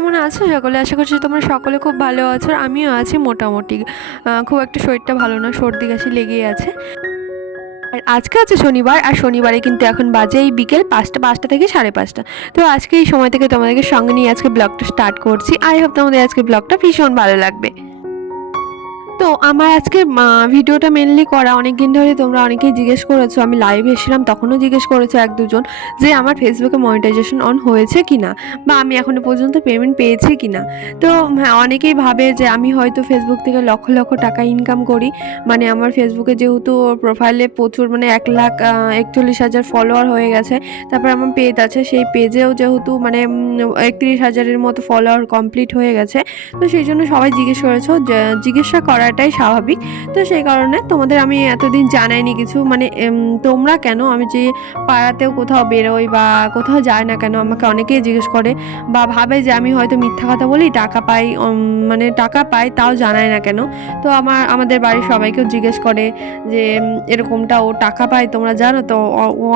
কেমন আছো? সকলে আশা করছি তোমরা সকলে খুব ভালো আছো আমিও আছি মোটামুটি। খুব একটা শরীরটা ভালো না, সর্দি কাশি লেগেই আছে। আর আজকে আছে শনিবার, আর শনিবারে কিন্তু এখন বাজে এই বিকেল পাঁচটা পাঁচটা থেকে সাড়ে পাঁচটা। তো আজকে এই সময় থেকে তোমাদেরকে সঙ্গে নিয়ে আজকে ব্লগটা স্টার্ট করছি। আই হোপ তোমাদের আজকে ব্লগটা ভীষণ ভালো লাগবে। তো আমার আজকে ভিডিওটা মেনলি করা অনেক দিন ধরে তোমরা অনেকেই জিজ্ঞেস করেছ, আমি লাইভ এসেছিলাম, তখনও জিজ্ঞেস করেছ এক দুজন যে আমার ফেসবুকে মনিটাইজেশন অন হয়েছে কি না বা আমি এখনও পর্যন্ত পেমেন্ট পেয়েছি কি না তো হ্যাঁ অনেকেই ভাবে যে আমি হয়তো ফেসবুক থেকে লক্ষ লক্ষ টাকা ইনকাম করি মানে আমার ফেসবুকে যেহেতু প্রোফাইলে প্রচুর মানে এক লাখ একচল্লিশ হাজার ফলোয়ার হয়ে গেছে, তারপর আমার পেজ আছে, সেই পেজেও যেহেতু মানে একত্রিশ হাজারের মতো ফলোয়ার কমপ্লিট হয়ে গেছে, তো সেই জন্য সবাই জিজ্ঞেস করেছ জিজ্ঞাসা করাটাই স্বাভাবিক। তো সেই কারণে তোমাদের আমি এতদিন জানাইনি কিছু। মানে তোমরা কেন আমি যে পাড়াতেও কোথাও বেরোই বা কোথাও যায় না কেন আমাকে অনেকেই জিজ্ঞেস করে বা ভাবে যে আমি হয়তো মিথ্যা কথা বলি, টাকা পাই মানে টাকা পাই তাও জানায় না কেন। তো আমার, আমাদের বাড়ির সবাইকেও জিজ্ঞেস করে যে এরকমটা ও টাকা পায়, তোমরা জানো তো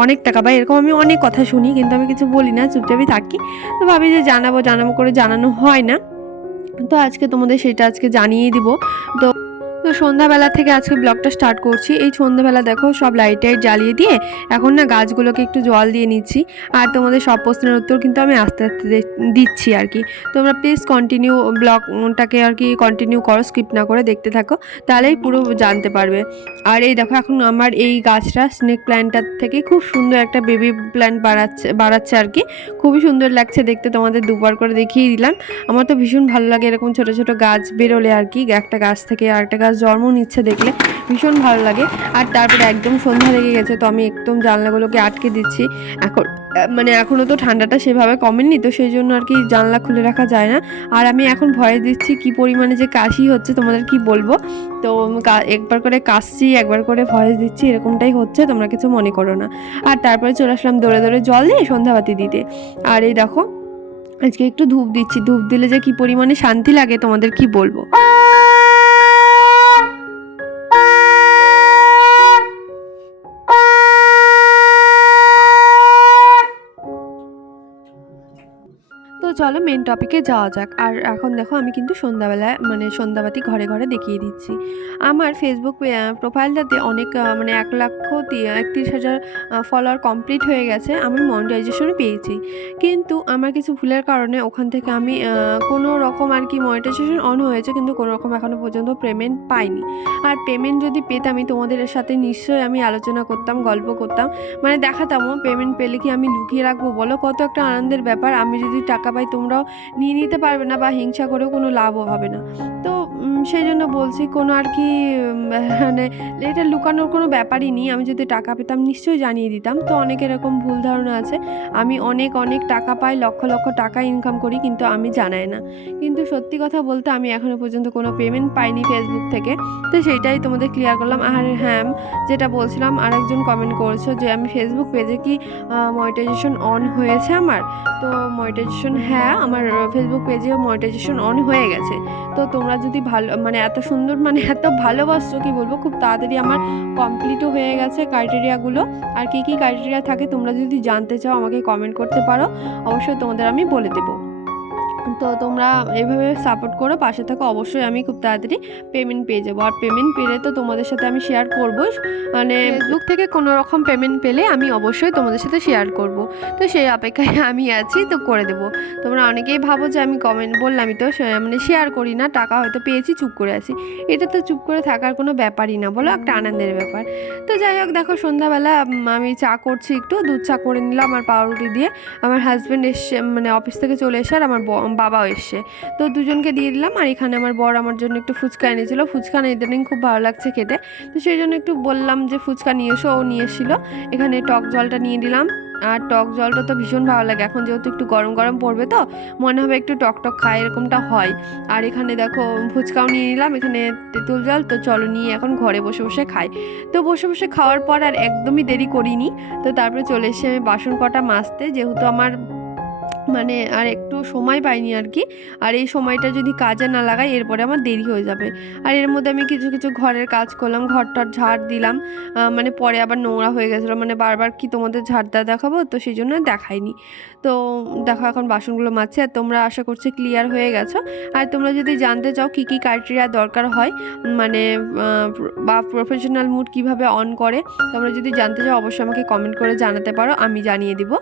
অনেক টাকা পায়। এরকম আমি অনেক কথা শুনি, কিন্তু আমি কিছু বলি না, চুপচাপই থাকি। তো ভাবি যে জানাব জানাব করে জানানো হয় না। তো আজকে তোমাদের সেটা আজকে জানিয়ে দিব। তো তো সন্ধ্যাবেলা থেকে আজকে ব্লগটা স্টার্ট করছি। এই সন্ধ্যাবেলা দেখো সব লাইট টাইট জ্বালিয়ে দিয়ে এখন না গাছগুলোকে একটু জল দিয়ে নিচ্ছি। আর তোমাদের সব প্রশ্নের উত্তর কিন্তু আমি আস্তে আস্তে দিচ্ছি আর কি। তোমরা প্লিজ কন্টিনিউ ব্লগটাকে আর কি কন্টিনিউ করো স্কিপ না করে দেখতে থাকো, তাহলেই পুরো জানতে পারবে। আর এই দেখো এখন আমার এই গাছটা স্নেক প্ল্যান্টটার থেকে খুব সুন্দর একটা বেবি প্ল্যান্ট বাড়াচ্ছে বাড়াচ্ছে আর কি। খুবই সুন্দর লাগছে দেখতে, তোমাদের দুবার করে দেখিয়ে দিলাম। আমার তো ভীষণ ভালো লাগে এরকম ছোট ছোট গাছ বেরোলে আর কি, একটা গাছ থেকে আরেকটা গাছ জন্ম নিচ্ছে দেখলে ভীষণ ভালো লাগে। আর তারপরে একদম সন্ধ্যা লেগে গেছে, তো আমি একদম জানলাগুলোকে আটকে দিচ্ছি। এখন মানে এখনও তো ঠান্ডাটা সেভাবে কমেনি, তো সেই জন্য আর কি জানলা খুলে রাখা যায় না। আর আমি এখন ভয়ে দিচ্ছি কি পরিমাণে যে কাশি হচ্ছে, তোমাদের কি বলব? তো একবার করে কাশছি, একবার করে ভয়েস দিচ্ছি, এরকমটাই হচ্ছে, তোমরা কিছু মনে করো না। আর তারপরে চলে আসলাম দৌড়ে দৌড়ে জল দিয়ে সন্ধ্যাবাতি দিতে। আর এই দেখো, আজকে একটু ধূপ দিচ্ছি, ধূপ দিলে যে কি পরিমাণে শান্তি লাগে, তোমাদের কি বলব? চলো মেন টপিকে যাওয়া যাক। আর এখন দেখো, আমি কিন্তু সন্ধ্যাবেলায় মানে সন্ধ্যাবাতি ঘরে ঘরে দেখিয়ে দিচ্ছি। আমার ফেসবুক প্রোফাইলটাতে অনেক মানে এক লক্ষ একত্রিশ হাজার ফলোয়ার কমপ্লিট হয়ে গেছে আমি মনিটাইজেশনও পেয়েছি। কিন্তু আমার কিছু ভুলের কারণে ওখান থেকে আমি কোনো রকম আর কি মনিটাইজেশন অন হয়েছে, কিন্তু কোনো রকম এখনও পর্যন্ত পেমেন্ট পাইনি। আর পেমেন্ট যদি পেতামই তোমাদের সাথে নিশ্চয়ই আমি আলোচনা করতাম, গল্প করতাম। মানে দেখাতামও পেমেন্ট পেলে কি আমি লুকিয়ে রাখব বলো? কত একটা আনন্দের ব্যাপার। আমি যদি টাকা পাই তোমরাও নিয়ে নিতে পারবে না বা হিংসা করেও কোনো লাভও হবে না। তো সেই জন্য বলছি, কোনো আর কি মানে এটা লুকানোর কোনো ব্যাপারই নেই। আমি যদি টাকা পেতাম, নিশ্চয়ই জানিয়ে দিতাম। তো অনেক এরকম ভুল ধারণা আছে। আমি অনেক অনেক টাকা পাই, লক্ষ লক্ষ টাকা ইনকাম করি, কিন্তু আমি জানাই না। কিন্তু সত্যি কথা বলতে, আমি এখনও পর্যন্ত কোনো পেমেন্ট পাইনি ফেসবুক থেকে। তো সেইটাই তোমাদের ক্লিয়ার করলাম। আর হ্যাঁ যেটা বলছিলাম, আরেকজন কমেন্ট করেছ যে, আমি ফেসবুক পেজে কি মনিটাইজেশন অন হয়েছে আমার? তো মনিটাইজেশন হ্যাঁ আমার ফেসবুক পেজেও মনিটাইজেশন অন হয়ে গেছে। তো তোমরা যদি ভালো মানে এত সুন্দর মানে এত ভালোবাসছো, কি বলব, খুব তাড়াতাড়ি আমার কমপ্লিটও হয়ে গেছে ক্রাইটেরিয়াগুলো আর কী কী ক্রাইটেরিয়া থাকে তোমরা যদি জানতে চাও, আমাকে কমেন্ট করতে পারো। অবশ্যই তোমাদের আমি বলে দেবো। তো তোমরা এইভাবে সাপোর্ট করো, পাশে থাকো। অবশ্যই আমি খুব তাড়াতাড়ি পেমেন্ট পেয়ে যাব। আর পেমেন্ট পেলে তো তোমাদের সাথে আমি শেয়ার করব। মানে ফেসবুক থেকে কোনো রকম পেমেন্ট পেলে আমি অবশ্যই তোমাদের সাথে শেয়ার করব। তো সেই অপেক্ষায় আমি আছি, তো করে দেবো। তোমরা অনেকেই ভাবো যে আমি কমেন্ট বললামই তো মানে শেয়ার করি না, টাকা হয়তো পেয়েছি, চুপ করে আছি। এটা তো চুপ করে থাকার কোনো ব্যাপারই না, বলো একটা আনন্দের ব্যাপার। তো যাই হোক, দেখো সন্ধ্যাবেলা আমি চা করছি একটু, দুধ চা করে নিলাম, আর পাউরুটি দিয়ে আমার হাজব্যান্ড এসে মানে অফিস থেকে চলে এসে আর আমার বাবাও এসছে। তো দুজনকে দিয়ে দিলাম আর এখানে আমার বর আমার জন্য একটু ফুচকা এনেছিল। ফুচকা না ইদানিং খুব ভালো লাগছে খেতে। তো সেই জন্য একটু বললাম যে ফুচকা নিয়ে এসো, ও নিয়ে এসেছিল। এখানে টক জলটা নিয়ে দিলাম। আর টক জলটা তো ভীষণ ভালো লাগে। এখন যেহেতু একটু গরম গরম পড়বে তো, মনে হবে একটু টক টক খায়, এরকমটা হয়। আর এখানে দেখো ফুচকাও নিয়ে নিলাম। এখানে তেঁতুল জল। তো চলো নিয়ে এখন ঘরে বসে বসে খাই। তো বসে বসে খাওয়ার পর আর একদমই দেরি করিনি। তো তারপরে চলে এসে আমি বাসন কটা মাজতে। যেহেতু আমার মানে আর একটু সময় পাইনি আর কি। আর এই সময়টা যদি কাজে না লাগাই, এরপরে আমার দেরি হয়ে যাবে। আর এর মধ্যে আমি কিছু কিছু ঘরের কাজ করলাম ঘরটার ঝাড় দিলাম। মানে পরে আবার নোংরা হয়ে গেছিল। মানে বারবার কি তোমাদের ঝাড় দেওয়া দেখাবো? তো সেই জন্য দেখাইনি। তো দেখো এখন বাসনগুলো মাজছে আর তোমরা আশা করছি ক্লিয়ার হয়ে গেছো। আর তোমরা যদি জানতে চাও কী কী ক্রাইটেরিয়া দরকার হয় মানে বা প্রফেশনাল মুড কীভাবে অন করে, তোমরা যদি জানতে চাও, অবশ্যই আমাকে কমেন্ট করে জানাতে পারো, আমি জানিয়ে দিব।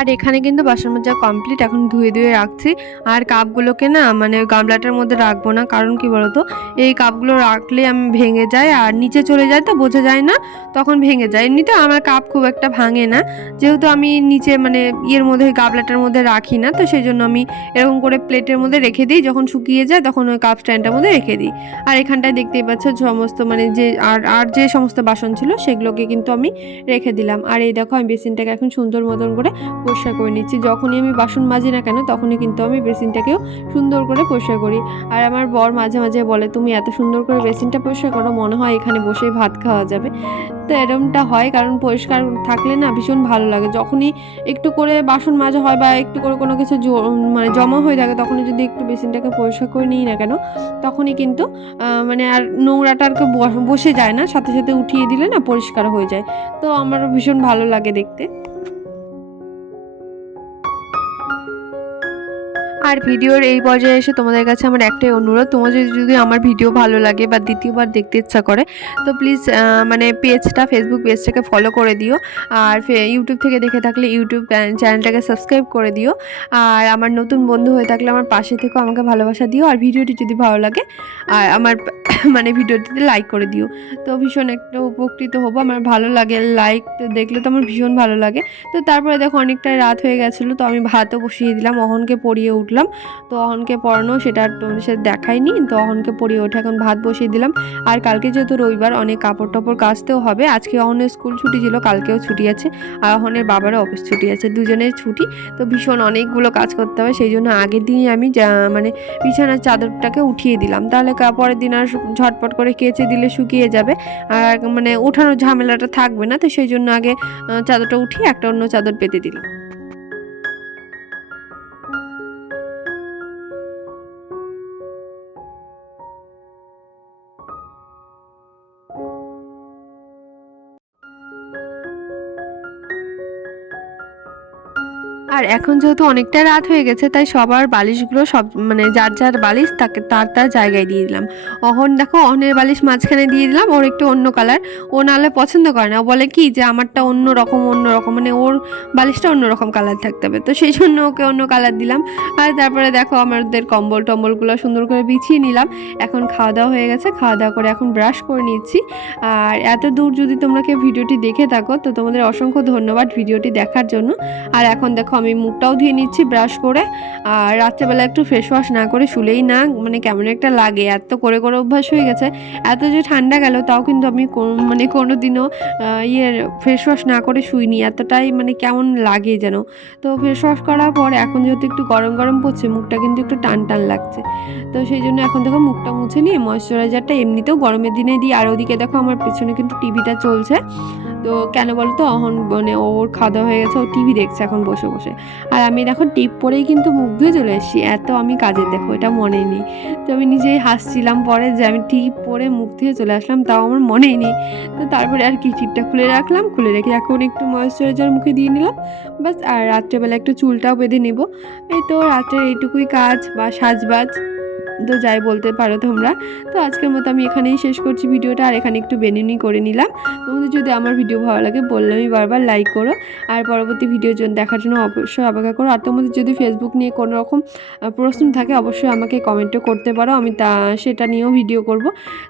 আর এখানে কিন্তু বাসন মাজা কমপ্লিট এখন ধুয়ে ধুয়ে রাখছি। আর কাপগুলোকে না মানে গামলাটার মধ্যে রাখব না, কারণ কি বলতো? এই কাপগুলো রাখলে আমি ভেঙে যায় আর নিচে চলে যায় তো বোঝা যায় না, তখন ভেঙে যায়। এমনিতে আমার কাপ খুব একটা ভাঙে না। যেহেতু আমি নিচে মানে ইয়ের মধ্যে, ওই গাবলাটার মধ্যে রাখি না, তো সেই জন্য আমি এরকম করে প্লেটের মধ্যে রেখে দিই। যখন শুকিয়ে যায় তখন ওই কাপ স্ট্যান্ডটার মধ্যে রেখে দিই। আর এখানটায় দেখতেই পাচ্ছ সমস্ত মানে যে আর আর যে সমস্ত বাসন ছিল সেগুলোকে কিন্তু আমি রেখে দিলাম। আর এই দেখো আমি বেসিনটাকে এখন সুন্দর মতন করে পরিষ্কার করে নিচ্ছি। যখনই আমি বাসন মাজি না কেন, তখনই কিন্তু আমি বেসিনটাকেও সুন্দর করে পরিষ্কার করি। আর আমার বর মাঝে মাঝে বলে, তুমি এত সুন্দর করে বেসিনটা পরিষ্কার করো, মনে হয় এখানে বসেই ভাত খাওয়া যাবে। তো এরমটা হয়, কারণ পরিষ্কার থাকলে না ভীষণ ভালো লাগে। যখনই একটু করে বাসন মাজা হয় বা একটু করে কোনো কিছু মানে জমা হয়ে থাকে, তখনই যদি একটু বেসিনটাকে পরিষ্কার করে নিই না কেন, তখনই কিন্তু মানে আর নোংরাটা আর বস- বসে যায় না। সাথে সাথে উঠিয়ে দিলে না পরিষ্কার হয়ে যায়। তো আমারও ভীষণ ভালো লাগে দেখতে। আর ভিডিওর এই পর্যায়ে এসে তোমাদের কাছে আমার একটাই অনুরোধ, তোমার যদি যদি আমার ভিডিও ভালো লাগে বা দ্বিতীয়বার দেখতে ইচ্ছা করে, তো প্লিজ মানে পেজটা ফেসবুক পেজটাকে ফলো করে দিও। আর ইউটিউব থেকে দেখে থাকলে ইউটিউব চ্যানেলটাকে সাবস্ক্রাইব করে দিও। আর আমার নতুন বন্ধু হয়ে থাকলে আমার পাশে থেকেও আমাকে ভালোবাসা দিও। আর ভিডিওটি যদি ভালো লাগে, আর আমার মানে ভিডিওটিতে লাইক করে দিও। তো ভীষণ একটা উপকৃত হব। আমার ভালো লাগে লাইক দেখলে তো আমার ভীষণ ভালো লাগে। তো তারপরে দেখো অনেকটা রাত হয়ে গেছিল, তো আমি ভাতও বসিয়ে দিলাম, অহনকে পড়িয়ে উঠলাম। তো অহনকে পড়ানো সেটা তোমাদের সাথে দেখাইনি। তো অহনকে পড়িয়ে ওঠে এখন ভাত বসিয়ে দিলাম। আর কালকে যেহেতু রবিবার, অনেক কাপড় টাপড় কাচতেও হবে। আজকে অহনের স্কুল ছুটি ছিল, কালকেও ছুটি আছে। আর অহনের বাবারও অফিস ছুটি আছে, দুজনের ছুটি। তো ভীষণ অনেকগুলো কাজ করতে হবে। সেই জন্য আগের দিনই আমি মানে বিছানার চাদরটাকে উঠিয়ে দিলাম। তাহলে পরের দিন আর ঝটপট করে কেচে দিলে শুকিয়ে যাবে। আর মানে ওঠানোর ঝামেলাটা থাকবে না। তো সেই জন্য আগে চাদরটা উঠিয়ে একটা অন্য চাদর পেতে দিলাম। আর এখন যেহেতু অনেকটা রাত হয়ে গেছে, তাই সবার বালিশগুলো সব মানে যার যার বালিশ তাকে তার তার জায়গায় দিয়ে দিলাম। অহন, দেখো অহনের বালিশ মাঝখানে দিয়ে দিলাম, ওর একটু অন্য কালার ও নাহলে পছন্দ করে না বলে কি যে আমারটা অন্য রকম অন্য রকম মানে ওর বালিশটা অন্য রকম কালার থাকতে হবে। তো সেই জন্য ওকে অন্য কালার দিলাম। আর তারপরে দেখো আমাদের কম্বল টম্বলগুলো সুন্দর করে বিছিয়ে নিলাম। এখন খাওয়া দাওয়া হয়ে গেছে, খাওয়া দাওয়া করে এখন ব্রাশ করে নিচ্ছি। আর এত দূর যদি তোমরা কেউ ভিডিওটি দেখে থাকো, তো তোমাদের অসংখ্য ধন্যবাদ ভিডিওটি দেখার জন্য। আর এখন দেখো আমি মুখটাও ধুয়ে নিচ্ছি ব্রাশ করে। আর রাত্রেবেলা একটু ফেস ওয়াশ না করে শুলেই না মানে কেমন একটা লাগে। এত করে করে অভ্যাস হয়ে গেছে। এত যে ঠান্ডা গেল, তাও কিন্তু আমি মানে কোনো দিনও ইয়ের ফেস ওয়াশ না করে শুইনি। এতটাই মানে কেমন লাগে যেন। তো ফেস ওয়াশ করার পর এখন যেহেতু একটু গরম গরম পড়ছে, মুখটা কিন্তু একটু টান টান লাগছে। তো সেই জন্য এখন দেখো মুখটা মুছে নিয়ে ময়শ্চারাইজারটা এমনিতেও গরমের দিনে দিই। আর ওদিকে দেখো আমার পেছনে কিন্তু টিভিটা চলছে। তো কেন বলতো? অহন মানে ওর খাওয়া হয়ে গেছে, ও টিভি দেখছে এখন বসে বসে। আর আমি দেখো টিপ পরেই কিন্তু মুখ ধুয়ে চলে এসেছি, এত আমি কাজের দেখো, এটা মনেই নেই। তো আমি নিজেই হাসছিলাম পরে যে আমি টিপ পরে মুখ ধুয়ে চলে আসলাম, তাও আমার মনেই নেই। তো তারপরে আর কি টিপটা খুলে রাখলাম, খুলে রেখে এখন একটু ময়েশ্চারাইজার মুখে দিয়ে নিলাম বাস আর রাত্রেবেলা একটু চুলটাও বেঁধে নেব। এই তো রাত্রের এইটুকুই কাজ বা সাজবাজ। তো যাই বলতে পারো তোমরা। তো আজকের মতো আমি এখানেই শেষ করছি ভিডিওটা, আর এখানে একটু বেনুনি করে নিলাম। তোমাদের যদি আমার ভিডিও ভালো লাগে বললামই বারবার লাইক করো, আর পরবর্তী ভিডিও জন্য দেখার জন্য অবশ্যই অপেক্ষা করো। আর তোমাদের যদি ফেসবুক নিয়ে কোনো রকম প্রশ্ন থাকে অবশ্যই আমাকে কমেন্টও করতে পারো, আমি তা সেটা নিয়েও ভিডিও করব।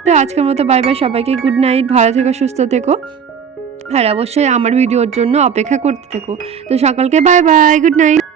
তো আজকের মতো বাই বাই সবাইকে গুড নাইট ভালো থেকো, সুস্থ থেকো। আর অবশ্যই আমার ভিডিওর জন্য অপেক্ষা করতে থেকো। তো সকলকে বাই বাই গুড নাইট